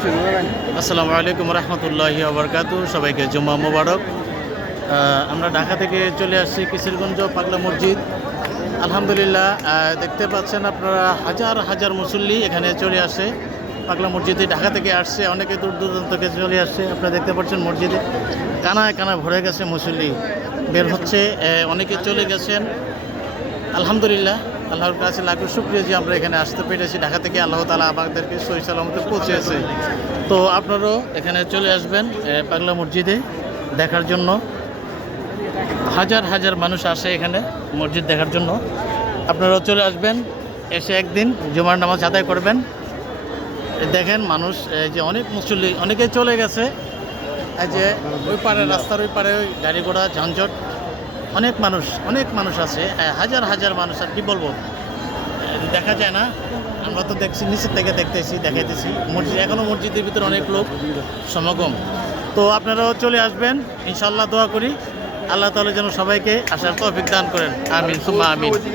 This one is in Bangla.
আসসালামু আলাইকুম রহমতুল্লাহি ওয়া বারাকাতুহু। সবাইকে জুম্মা মুবারক। আমরা ঢাকা থেকে চলে আসছি কিশোরগঞ্জ পাগলা মসজিদ। আলহামদুলিল্লাহ, দেখতে পাচ্ছেন আপনারা হাজার হাজার মুসল্লি এখানে চলে আসে পাগলা মসজিদে। ঢাকা থেকে আসছে, অনেকে দূর দূরান্ত থেকে চলে আসছে। আপনারা দেখতে পাচ্ছেন মসজিদে কানায় কানায় ভরে গেছে, মুসল্লি বের হচ্ছে, অনেকে চলে গেছেন। আলহামদুলিল্লাহ, আল্লাহর কাছে লাখো শুকরিয়া যে আমরা এখানে আসতে পেরেছি। ঢাকা থেকে আল্লাহ তাআলা আমাদেরকে সহি সালামতে পৌঁছেছে। তো আপনারাও এখানে চলে আসবেন পাগলা মসজিদে দেখার জন্য। হাজার হাজার মানুষ আসে এখানে মসজিদ দেখার জন্য। আপনারাও চলে আসবেন, এসে একদিন জুমার নামাজ আদায় করবেন। দেখেন মানুষ, যে অনেক মুসল্লি, অনেকে চলে গেছে। এই যে ওই পারে, রাস্তার ওই পারে ওই গাড়ি ঘোড়া ঝঞ্ঝট, অনেক মানুষ আছে, হাজার হাজার মানুষ। আর কি বলবো, দেখা যায় না, আমরা তো দেখছি, নিচের থেকে দেখাইতেছি মসজিদ, এখনও মসজিদের ভিতরে অনেক লোক সমাগম। তো আপনারাও চলে আসবেন ইনশাআল্লাহ। দোয়া করি আল্লাহ তাআলা যেন সবাইকে আসার তৌফিক দান করেন। আমিন সুম্মা আমিন।